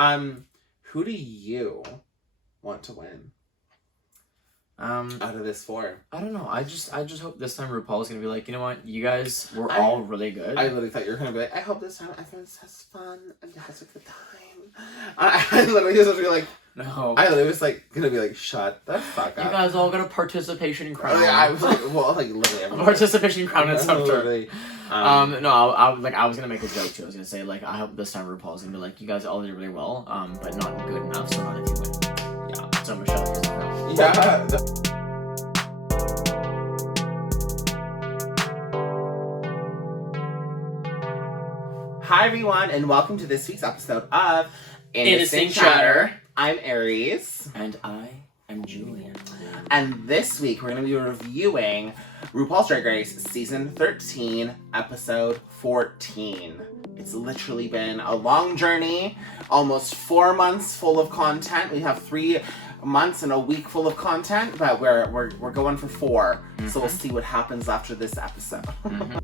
Who do you want to win? Out of this 4. I don't know. I just hope this time RuPaul's gonna be like, you know what, you guys were all really good. I literally thought you were gonna be like, I hope this time everyone has fun and has a good time. I literally was gonna be like, no. I literally was like gonna be like, shut the fuck up. You guys all got a participation crown. Yeah, I was like, well, like literally everyone. Participation crown and stuff. Literally. No, I was gonna make a joke too. I was gonna say like, I hope this time RuPaul's gonna be like, you guys all did really well, but not good enough, so not if you win. Yeah. So Michelle, here's the crown. Yeah. Hi everyone, and welcome to this week's episode of Indistinct Chatter. I'm Aries. And I am Julian. And this week we're going to be reviewing RuPaul's Drag Race Season 13, Episode 14. It's literally been a long journey, almost 4 months full of content. We have 3 months and a week full of content, but we're going for 4. Mm-hmm. So we'll see what happens after this episode. Mm-hmm.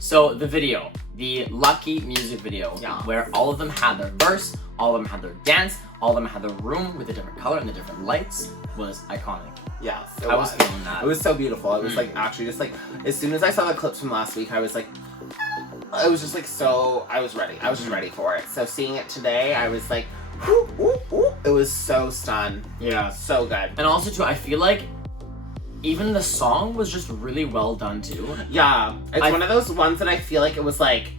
So the video, the Lucky music video, where all of them had their verse, all of them had their dance, all of them had the room with the different color and the different lights, was iconic. Yes, I was feeling that. It was so beautiful. It was like actually just like, as soon as I saw the clips from last week, I was like, it was just like so, I was ready. I was just ready for it. So seeing it today, I was like, whoo, whoo, whoo. It was so stunned. Yeah. So good. And also too, I feel like even the song was just really well done too. Yeah. It's one of those ones that I feel like it was like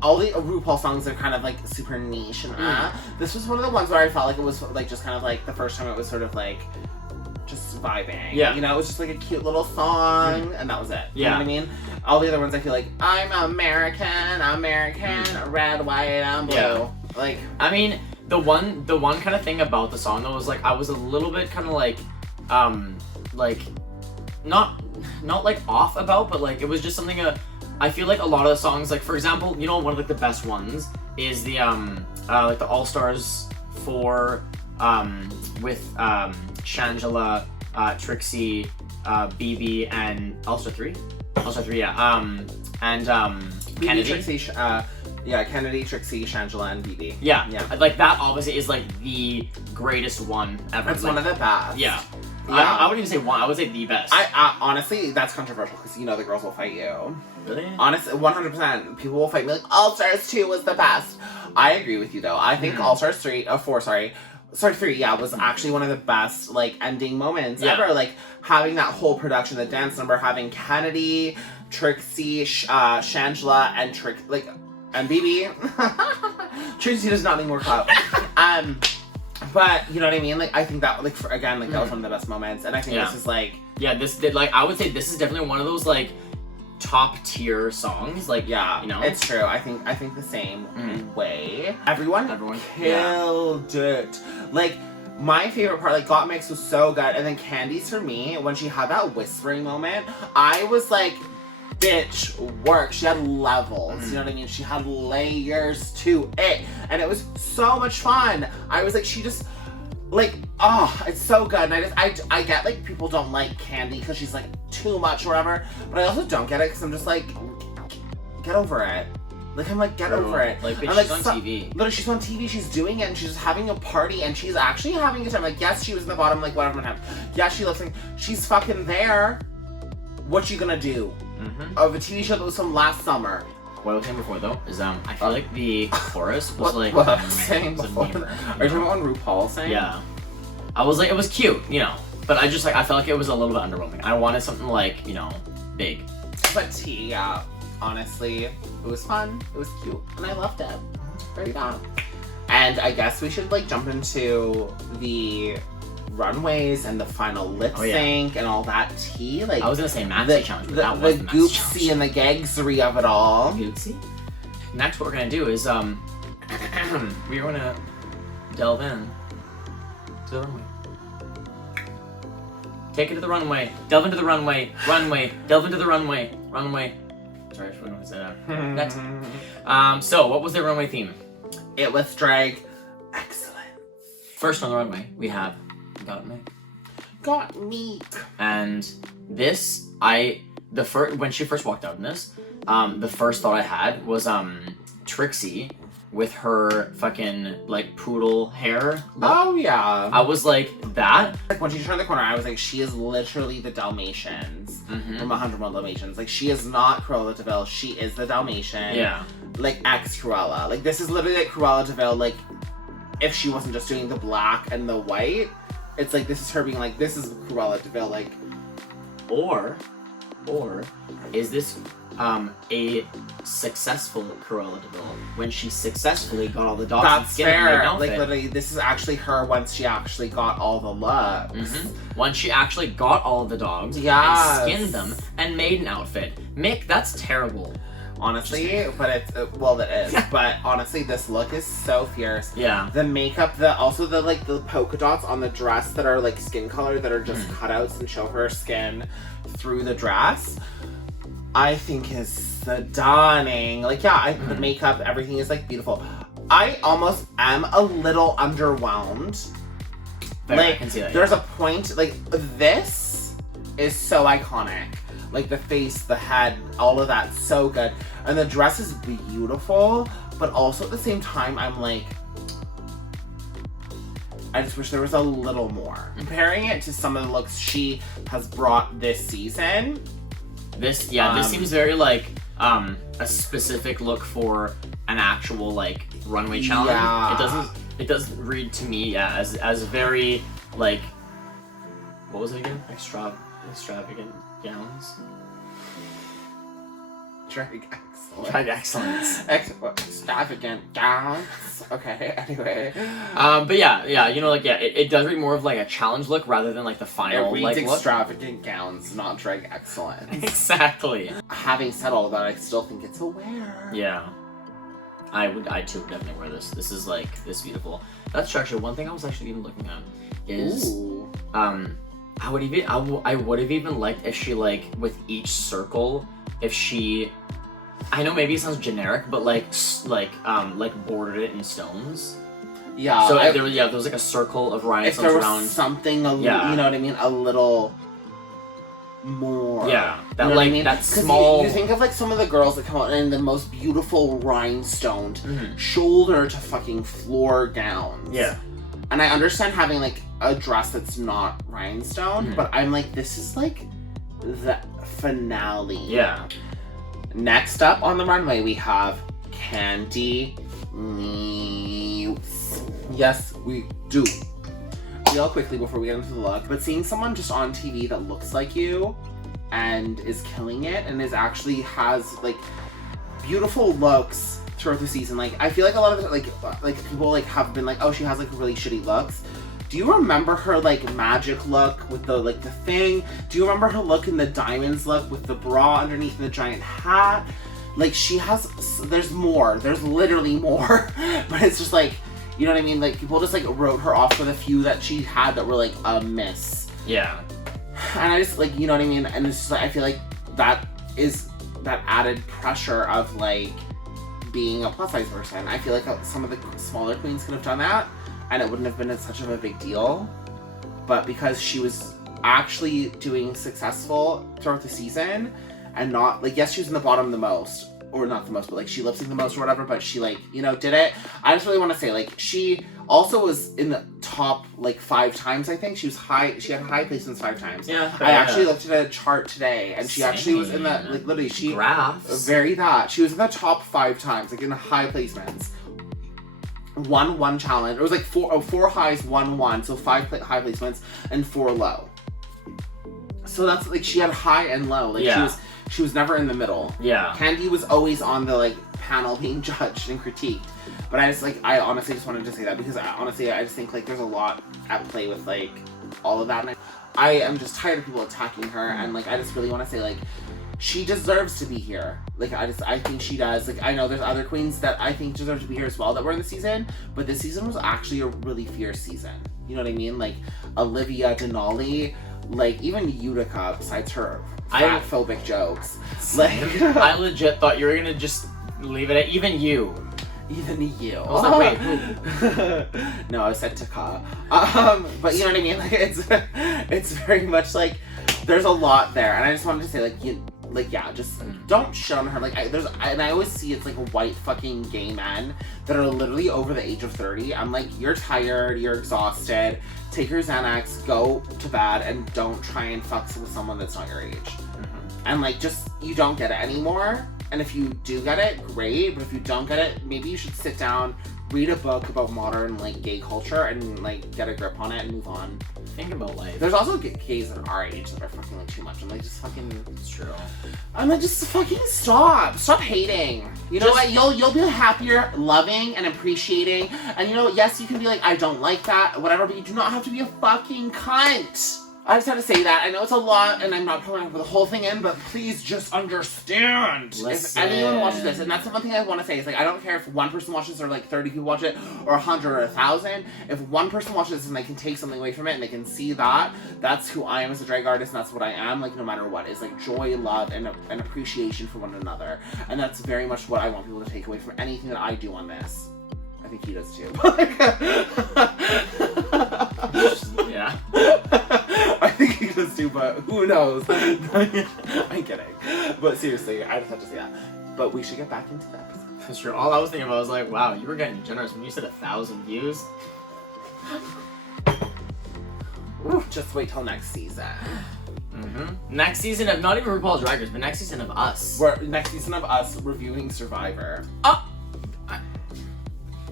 all the RuPaul songs are kind of like super niche and this was one of the ones where I felt like it was like just kind of like the first time it was sort of like just vibing. Yeah. You know, it was just like a cute little song and that was it. You know what I mean? All the other ones I feel like, I'm American, red, white, and blue. Yeah. Like, I mean, the one kind of thing about the song though was like I was a little bit kind of like not like off about, but like it was just something I feel like a lot of the songs, like for example, you know, one of like the best ones is the like the All Stars 4 with Shangela, Trixie, BB, and All Star 3, and Kennedy. Trixie, Kennedy, Trixie, Shangela, and BB. Yeah, like that obviously is like the greatest one ever. It's one of the best. Yeah. I wouldn't even say one. I would say the best. I honestly, that's controversial because you know the girls will fight you. Really? Honestly, 100%. People will fight me like, All Stars 2 was the best. I agree with you though. I think All Stars 3, was actually one of the best like ending moments ever. Like having that whole production, the dance number, having Kennedy, Trixie, Shangela, and BB. Trixie does not need more clout. But you know what I mean? Like I think that that was one of the best moments, and I think this is like I would say this is definitely one of those like top tier songs. Like you know, it's true. I think the same way. Everyone killed it. Like my favorite part, like Got Mix was so good, and then Candy's for me when she had that whispering moment, I was like, bitch, work. She had levels, you know what I mean? She had layers to it, and it was so much fun. I was like, she just, like, it's so good, and I get, like, people don't like Candy because she's, like, too much or whatever, but I also don't get it because I'm just like, get over it. Like, I'm like, get over it. Like, bitch, she's on TV. Literally, she's on TV, she's doing it, and she's having a party, and she's actually having a time. Like, yes, she was in the bottom, like, whatever happened. Yeah, she lip synced. She's fucking there. What you gonna do? Of a TV show that was from last summer. What I was saying before though is I feel like the chorus was like what I was saying before. Are you talking about when RuPaul sang? Yeah. I was like, it was cute, you know, but I felt like it was a little bit underwhelming. I wanted something like, you know, big. But honestly, it was fun, it was cute, and I loved it. Very good. And I guess we should like jump into the runways and the final lip sync and all that tea. Like I was gonna say Maxi challenge, but that was the goopsie and the gagsery of it all. Goopsie. Next, what we're gonna do is we're gonna delve in to the runway. Take it to the runway. Delve into the runway. Runway. Delve into the runway. Runway. Sorry, I forgot what to say that. Next. So what was the runway theme? It was drag excellence. First on the runway, we have Got Me. And this, when she first walked out in this, the first thought I had was Trixie with her fucking like poodle hair look. Oh yeah. I was like, that? Like when she turned the corner, I was like, she is literally the Dalmatians from 100 Mile Dalmatians. Like she is not Cruella de Vil, she is the Dalmatian. Yeah. Like ex-Cruella. Like this is literally like Cruella de Vil, like if she wasn't just doing the black and the white. It's like this is her being like, this is Cruella de Vil, like. Or is this a successful Cruella de Vil when she successfully got all the dogs and That's skin and made an fair. outfit? Like literally, this is actually her once she actually got all the looks. Once she actually got all of the dogs Yes. and skinned them and made an outfit. Mick, that's terrible. Honestly, but it's well, it is. But honestly, this look is so fierce. Yeah. The makeup, also the like the polka dots on the dress that are like skin color that are just cutouts and show her skin through the dress, I think is stunning. Like yeah, the makeup, everything is like beautiful. I almost am a little underwhelmed. Fair, like I can see that, there's a point like this is so iconic. Like the face, the head, all of that, so good. And the dress is beautiful, but also at the same time, I'm like, I just wish there was a little more. Comparing it to some of the looks she has brought this season. This seems very like a specific look for an actual like runway challenge. Yeah. It doesn't read to me as very like, what was it again? Extravagant gowns. Drag excellence. Extravagant gowns. Okay, anyway. But yeah, you know, like, it does read more of like a challenge look rather than like the final It reads like extravagant gowns, not drag excellence. Exactly. Having said all of that, I still think it's a wear. Yeah. I too would definitely wear this. This is like this beautiful. That's actually one thing I was actually even looking at is Ooh. I would have even liked if she like with each circle, if she, I know maybe it sounds generic, but like bordered it in stones. Yeah. So there was like a circle of rhinestones if there was around something, you know what I mean, a little more. Yeah, that you know like what I mean? that small. You think of like some of the girls that come out in the most beautiful rhinestoned shoulder to fucking floor gowns. Yeah. And I understand having like a dress that's not rhinestone, but I'm like, this is like the finale. Yeah. Next up on the runway, we have Candy. Yes, we do. Real quickly before we get into the look, but seeing someone just on TV that looks like you and is killing it and has like beautiful looks throughout the season. Like I feel like a lot of the, like people like have been like, oh, she has like really shitty looks. Do you remember her like magic look with the like the thing? Do you remember her look in the diamonds look with the bra underneath and the giant hat? Like she has, there's more. There's literally more. But it's just like, you know what I mean? Like people just like wrote her off for the few that she had that were like a miss. Yeah. And I just like, you know what I mean? And it's just like, I feel like that is that added pressure of like being a plus size person. I feel like some of the smaller queens could have done that and it wouldn't have been such of a big deal. But because she was actually doing successful throughout the season and not like, yes, she was in the bottom the most, or not the most, but like she lip synced the most or whatever, but she like, you know, did it. I just really want to say like she also was in the top like 5 times, I think. She had high placements 5 times. Yeah. I actually looked at a chart today and she actually was in the like literally she graphs. She was in the top 5 times, like in the high placements. Won 1 challenge. It was like 4 highs, 1, so 5 high placements and 4 low. So that's like she had high and low. Like she was never in the middle. Yeah. Candy was always on the like panel being judged and critiqued. But I honestly just wanted to say that because I just think like there's a lot at play with like all of that. And I am just tired of people attacking her and like I just really want to say like she deserves to be here. Like I think she does. Like I know there's other queens that I think deserve to be here as well that were in the season, but this season was actually a really fierce season. You know what I mean? Like Olivia, Denali, like even Utica, besides her phobic jokes. Like I legit thought you were gonna just leave it at even you. Even you. I was like, wait, who? No, I said Taka. But you know what I mean? Like it's very much like there's a lot there, and I just wanted to say like like, yeah, just don't shit on her. Like, I always see it's like white fucking gay men that are literally over the age of 30. I'm like, you're tired, you're exhausted, take your Xanax, go to bed, and don't try and fuck with someone that's not your age. And like, just, you don't get it anymore. And if you do get it, great. But if you don't get it, maybe you should sit down, read a book about modern, like, gay culture and, like, get a grip on it and move on. Think about life. There's also gays that are our age that are fucking, like, too much. I'm like, just fucking... It's true. I'm like, just fucking stop. Stop hating. You know what? You'll be happier loving and appreciating. And you know what? Yes, you can be like, I don't like that, whatever, but you do not have to be a fucking cunt. I just had to say that. I know it's a lot, and I'm not pulling the whole thing in, but please just understand. Listen. If anyone watches this, and that's the one thing I want to say, is like, I don't care if one person watches or like 30 people watch it, or 100 or 1,000. If one person watches this and they can take something away from it and they can see that, that's who I am as a drag artist, and that's what I am, like, no matter what. It's like joy, love, and appreciation for one another. And that's very much what I want people to take away from anything that I do on this. I think he does too. Yeah. I think he does too, but who knows? I'm kidding. But seriously, I just have to say that. But we should get back into that. That's true. All I was thinking about was like, wow, you were getting generous when you said 1,000 views. Ooh, just wait till next season. Next season of, not even RuPaul's Drag Race, but next season of us. Next season of us reviewing Survivor.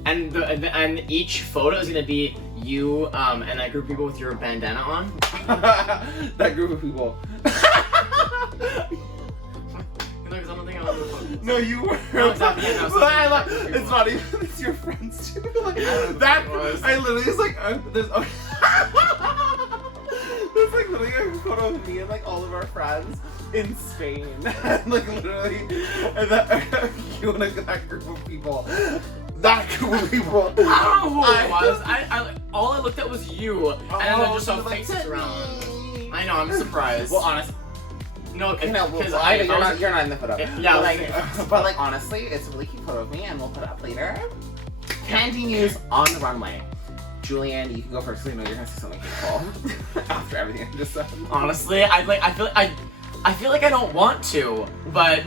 And each photo is gonna be you and that group of people with your bandana on. That group of people. Because I don't think I was the photo. No, you were. No, exactly. Yeah, no, It's not even. It's your friends too. Like, that. I literally was like, there's. Okay. There's like literally a photo of me and like all of our friends in Spain, and like literally, and that you and that group of people. That group of people. I don't know who it was. I all I looked at was you, and then I just saw faces around. I know. I'm surprised. Well, honestly. No, because you're not in the photo. Yeah, but like honestly, it's a really cute photo of me, and we'll put it up later. Candy news on the runway. Julianne, you can go first because I know you're gonna say something hateful after everything I just said. Honestly, I feel like I don't want to, but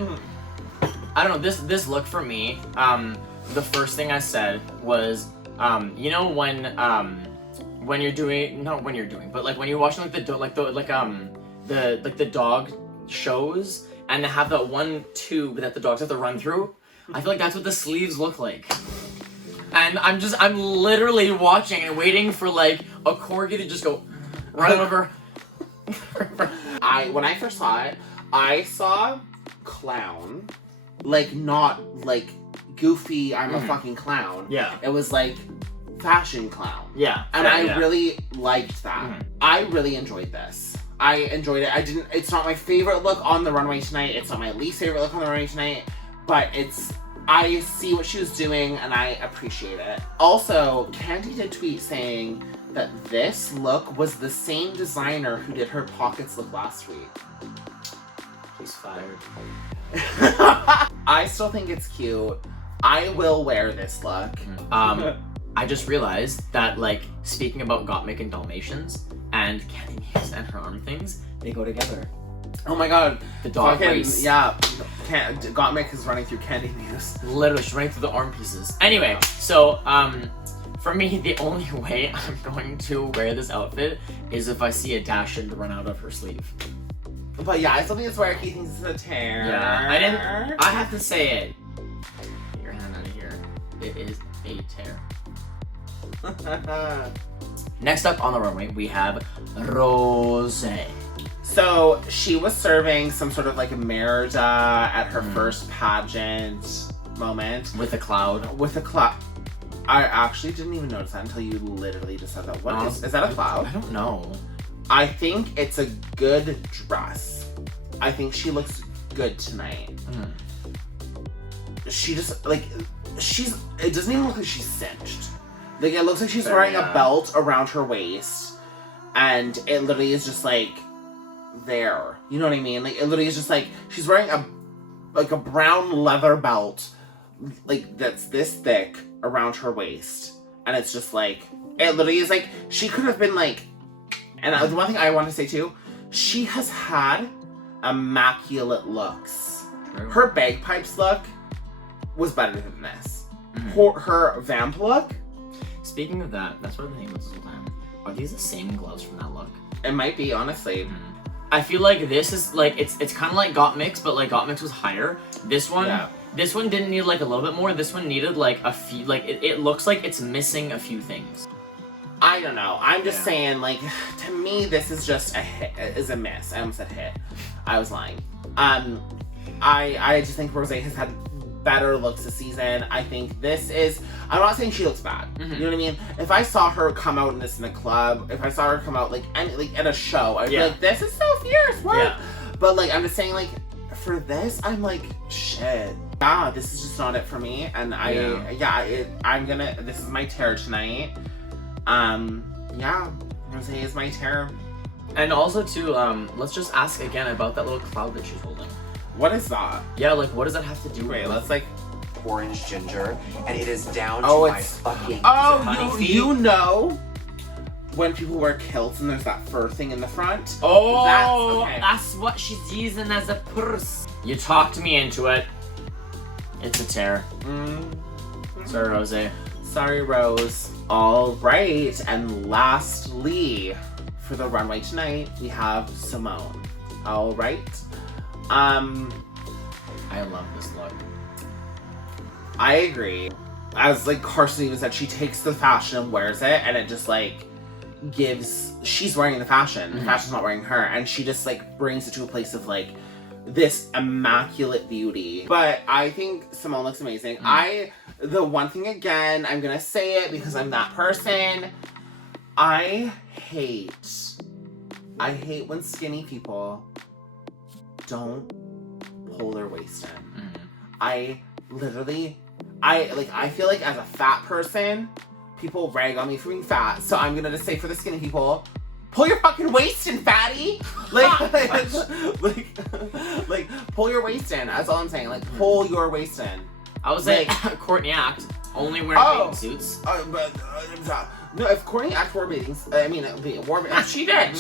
I don't know. This look for me. The first thing I said was, you know when you're doing, not when you're doing, but like when you're watching like the dog shows and they have that one tube that the dogs have to run through. I feel like that's what the sleeves look like. And I'm literally watching and waiting for like a corgi to just go right over. When I first saw it, I saw clown, like not like goofy, I'm a fucking clown. Yeah. It was like fashion clown. Yeah. And I really liked that. I really enjoyed this. I enjoyed it. It's not my favorite look on the runway tonight. It's not my least favorite look on the runway tonight. But I see what she was doing and I appreciate it. Also, Candy did tweet saying that this look was the same designer who did her pockets look last week. She's fired. I still think it's cute. I will wear this look. I just realized that, like, speaking about Gottmik and Dalmatians and Candy Muse and her arm things, they go together. Oh my god. The dog race. Yeah. Gottmik is running through Candy Muse. Literally, she's running through the arm pieces. Anyway, so, for me, the only way I'm going to wear this outfit is if I see a Dachshund run out of her sleeve. But yeah, I still think it's where he thinks it's a tear. Yeah, I have to say it. Get your hand out of here. It is a tear. Next up on the runway, we have Rose. So she was serving some sort of like a merida at her first pageant moment. With a cloud. With a cloud. I actually didn't even notice that until you literally just said that. What is that a cloud? I don't know. I think it's a good dress. I think she looks good tonight. She just, like, it doesn't even look like she's cinched. Like, it looks like she's wearing a belt around her waist, and it literally is just, like, there. You know what I mean? Like, it literally is just, like, she's wearing a brown leather belt, like, that's this thick around her waist, and it's just, like, it literally is, like, she could have been, like, and the one thing I want to say, too, she has had immaculate looks. True. Her bagpipes look was better than this. Her vamp look. Speaking of that, that's what I'm thinking about this whole time. Are these the same gloves from that look? It might be, honestly. I feel like this is like it's kind of like Got Mix, but like Got Mix was higher. This one didn't need like a little bit more. This one needed like a few. Like it looks like it's missing a few things. I don't know. I'm just saying, like, to me, this is just a hit. Is a miss. I almost said hit. I was lying. I just think Rosé has had better looks this season. I think this is. I'm not saying she looks bad. You know what I mean? If I saw her come out in this in a club, if I saw her come out like at a show, I'd be like, this is so fierce. What? Yeah. But like, I'm just saying, like, for this, I'm like, shit. Yeah, this is just not it for me. And I'm gonna. This is my tear tonight. Yeah, Rosé is my tear. And also too, let's just ask again about that little cloud that she's holding. What is that? Yeah, like what does that have to do with? Wait, let's like orange ginger, and it is down to my fucking. Oh, you know when people wear kilts and there's that fur thing in the front? Oh, that's what she's using as a purse. You talked me into it. It's a tear. Sorry, Rosé. Sorry, Rose. All right, and lastly, for the runway tonight, we have Simone. All right. I love this look. I agree. As like Carson even said, she takes the fashion and wears it, and it just like gives. She's wearing the fashion. The fashion's not wearing her, and she just like brings it to a place of like this immaculate beauty. But I think Simone looks amazing. The one thing again, I'm gonna say it because I'm that person. I hate when skinny people don't pull their waist in. I feel like as a fat person, people rag on me for being fat. So I'm gonna just say for the skinny people, pull your fucking waist in, fatty. Like pull your waist in. That's all I'm saying. Like pull your waist in. I was like Courtney Act only wearing bathing suits. No, if Courtney Act wore bathing, she did.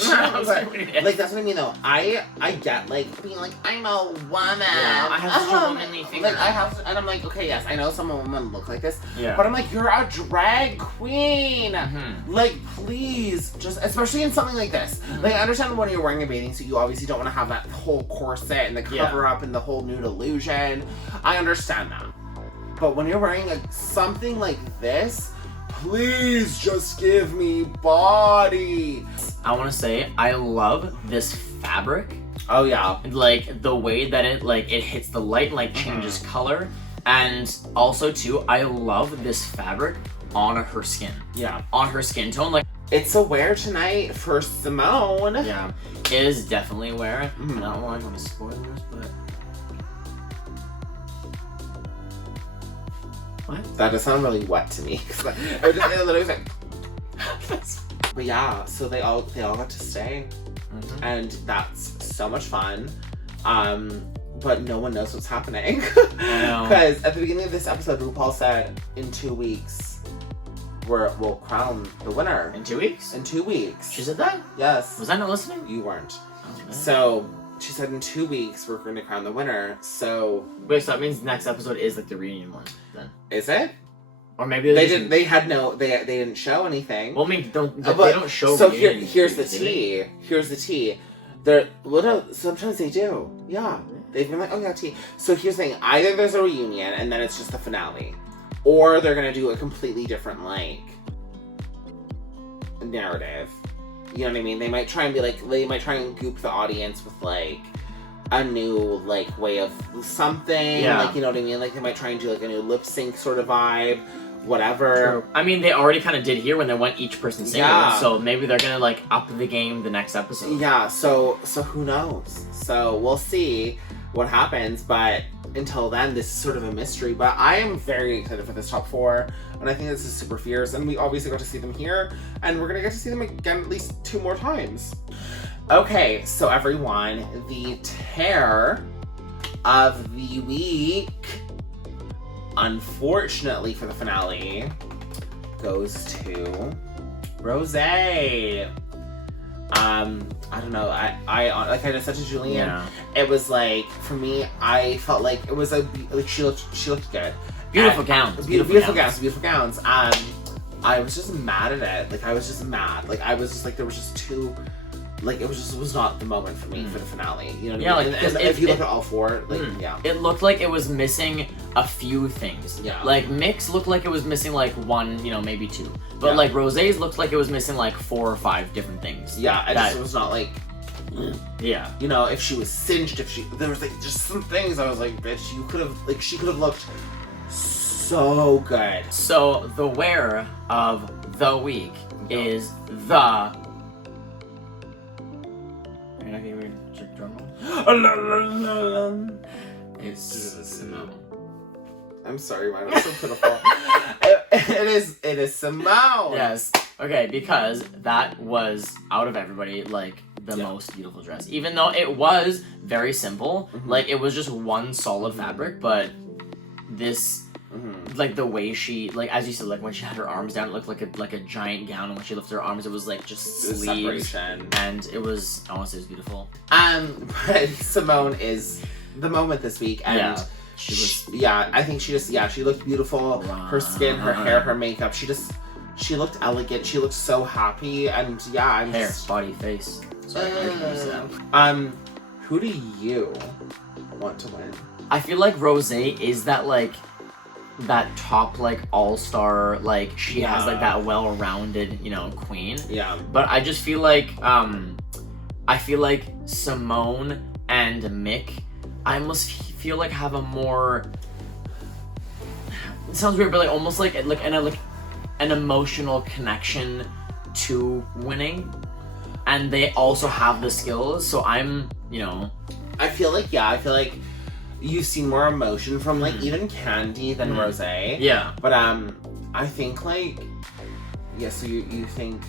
Like that's what I mean though. I get like being like I'm a woman. Yeah, I have such a womanly figure. Like I have, and I'm like okay, yes, I know some women look like this. Yeah. But I'm like you're a drag queen. Like please, just especially in something like this. Like I understand when you're wearing a bathing suit, you obviously don't want to have that whole corset and the cover up and the whole nude illusion. I understand that. But when you're wearing something like this, please just give me body. I want to say I love this fabric. Oh yeah. Like the way that it hits the light and like changes color. And also too, I love this fabric on her skin. Yeah. On her skin tone. Like it's a wear tonight for Simone. Yeah. It is definitely a wear. I don't want to go into spoilers, but what? That does sound really wet to me. It literally was like. But yeah, so they all got to stay, and that's so much fun. But no one knows what's happening because at the beginning of this episode, RuPaul said in 2 weeks we'll crown the winner. In 2 weeks? In 2 weeks. She said that? Yes. Was I not listening? You weren't. Oh, so. She said in 2 weeks we're going to crown the winner. So wait, so that means the next episode is like the reunion one then? Is it? Or maybe they didn't. They had no. They didn't show anything. Well, I mean, they don't show. So here's the tea. Here's the tea. Sometimes they do. Yeah, they've been like, oh yeah, tea. So here's the thing. Either there's a reunion and then it's just the finale, or they're gonna do a completely different like narrative. You know what I mean? They might try and be like, they might try and goop the audience with like a new like way of something. Yeah. Like, you know what I mean? Like they might try and do like a new lip sync sort of vibe, whatever. True. I mean, they already kind of did here when they went each person single. Yeah. So maybe they're gonna like up the game the next episode. Yeah. So who knows? So we'll see what happens. But until then, this is sort of a mystery. But I am very excited for this top 4. And I think this is super fierce, and we obviously got to see them here, and we're gonna get to see them again at least 2 more times. Okay, so everyone, the tear of the week, unfortunately for the finale, goes to Rosé. I don't know. I like I just said to Julian, Yeah. it was like for me. I felt like it was like she looked good. Beautiful And- gowns. Beautiful gowns. I was just mad at it. Like I was just mad. Like I was just like there was just too. Like it was not the moment for me for the finale. You know what I mean? like, and if you look at all four, like yeah. It looked like it was missing a few things. Yeah. Like Mix looked like it was missing like one, you know, maybe two. But Yeah. like Rosé's looked like it was missing like 4 or 5 different things. Yeah, and That- it was not like. Yeah. You know, if she was singed, there was like just some things I was like, bitch, she could have looked so good. So the wear of the week is the. You're not gonna check drum roll? It's Simone. I'm sorry, mine was so pitiful. it is Simone. Yes. Okay, because that was out of everybody like the most beautiful dress. Even though it was very simple, like it was just one solid fabric, but this like the way she like as you said, like when she had her arms down, it looked like a giant gown, and when she lifted her arms, it was like just The sleeves. separation. And it was honestly it was beautiful. But Simone is the moment this week, and Yeah. She was I think she looked beautiful. Her skin, her hair, her makeup. She looked elegant. She looked so happy, and I'm hair, just body, face. Sorry, I can use that. Who do you want to win? I feel like Rosé is that top like all-star, like she has like that well-rounded, you know, queen. Yeah. But I just feel like Simone and Mick, I almost feel like have a more. It sounds weird, but like almost like an emotional connection to winning, and they also have the skills. So I'm, you know, I feel like you've seen more emotion from like even Candy than Rosé. yeah. But I think like so you think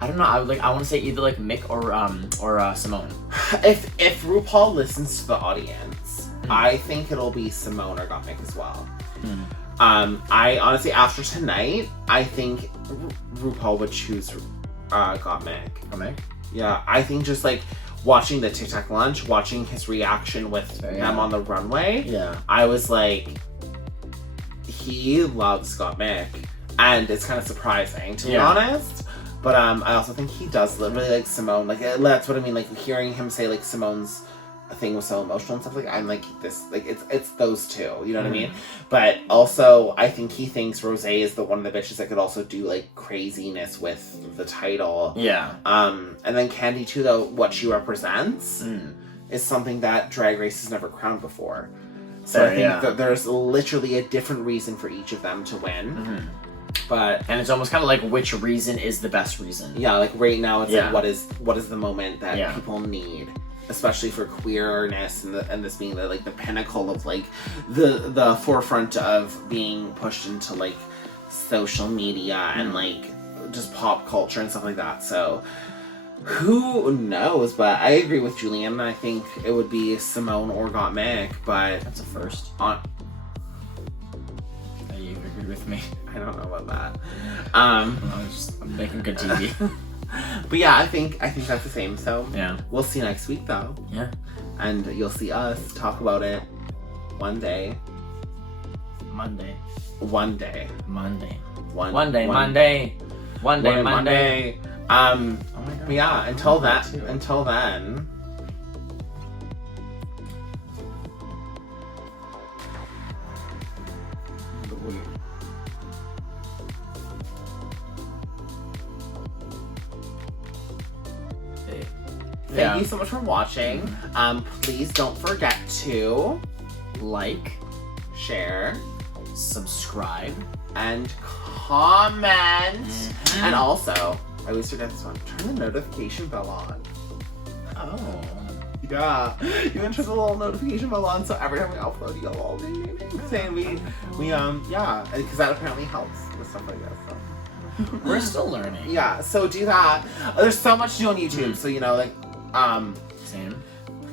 I don't know. I want to say either like Mick or Simone. if RuPaul listens to the audience, I think it'll be Simone or Gottmik as well. I honestly, after tonight, I think RuPaul would choose Gottmik. Gottmik? Yeah, I think just like watching the Tic Tac lunch, watching his reaction with them on the runway, I was like, he loves Gottmik, and it's kind of surprising to be honest. But I also think he does really like Simone. Like that's what I mean. Like hearing him say like Simone's thing was so emotional and stuff. Like I'm like this. Like it's those two. You know what I mean? But also I think he thinks Rosé is the one of the bitches that could also do like craziness with the title. Yeah. And then Candy too, though what she represents is something that Drag Race has never crowned before. So I think that there's literally a different reason for each of them to win. And it's almost kind of like which reason is the best reason. Yeah, like right now it's like what is the moment that people need, especially for queerness and this being the pinnacle of like the forefront of being pushed into like social media and like just pop culture and stuff like that. So who knows? But I agree with Julianne. I think it would be Simone or Gottmik, but that's a first. You agreed with me. I don't know about that. I'm making good TV. But yeah, I think that's the same. So we'll see you next week though. Yeah. And you'll see us talk about it one day. Monday. One day. Monday. One day. Monday. One day. Monday. Oh my God. But yeah, until then. Thank you so much for watching. Please don't forget to like, share, subscribe, and comment. And also, I always forget this one, turn the notification bell on. Oh. Yeah. You can turn the little notification bell on so every time we upload, you'll all be saying we because that apparently helps with stuff like that. So. We're still learning. Yeah, so do that. There's so much to do on YouTube, so you know, like, same.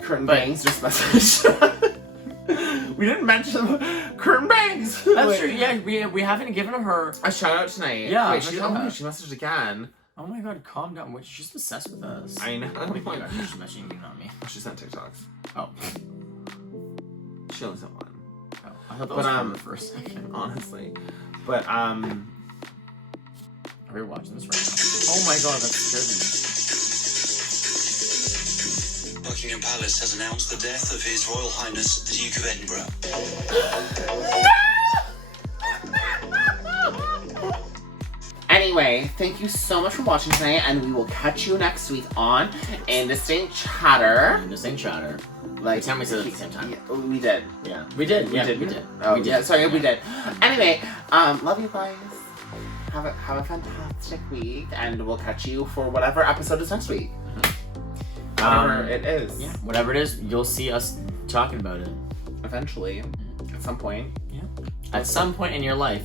Curtain Bangs just messaged. We didn't mention Curtain Bangs. That's true. Yeah, we haven't given her a shout out tonight. Yeah, wait, she messaged again. Oh my god, calm down. What, she's just obsessed with us. I know. Oh my god, she's messaging you, not me. She sent TikToks. Oh. She only sent one. Oh, I thought that was her for a second. Honestly. But, Are we watching this right now? Oh my god, that scared me. Buckingham Palace has announced the death of His Royal Highness the Duke of Edinburgh. Anyway, thank you so much for watching tonight, and we will catch you next week on Indistinct Chatter. Indistinct Chatter. Like, Every time we said it at the same time. Yeah, we did. Yeah. We did. We did. Oh, we did. Yeah, sorry, we did. Anyway, love you guys. Have a fantastic week, and we'll catch you for whatever episode is next week. Whatever it is. Yeah, whatever it is, you'll see us talking about it. Eventually. At some point. Yeah. At some point in your life,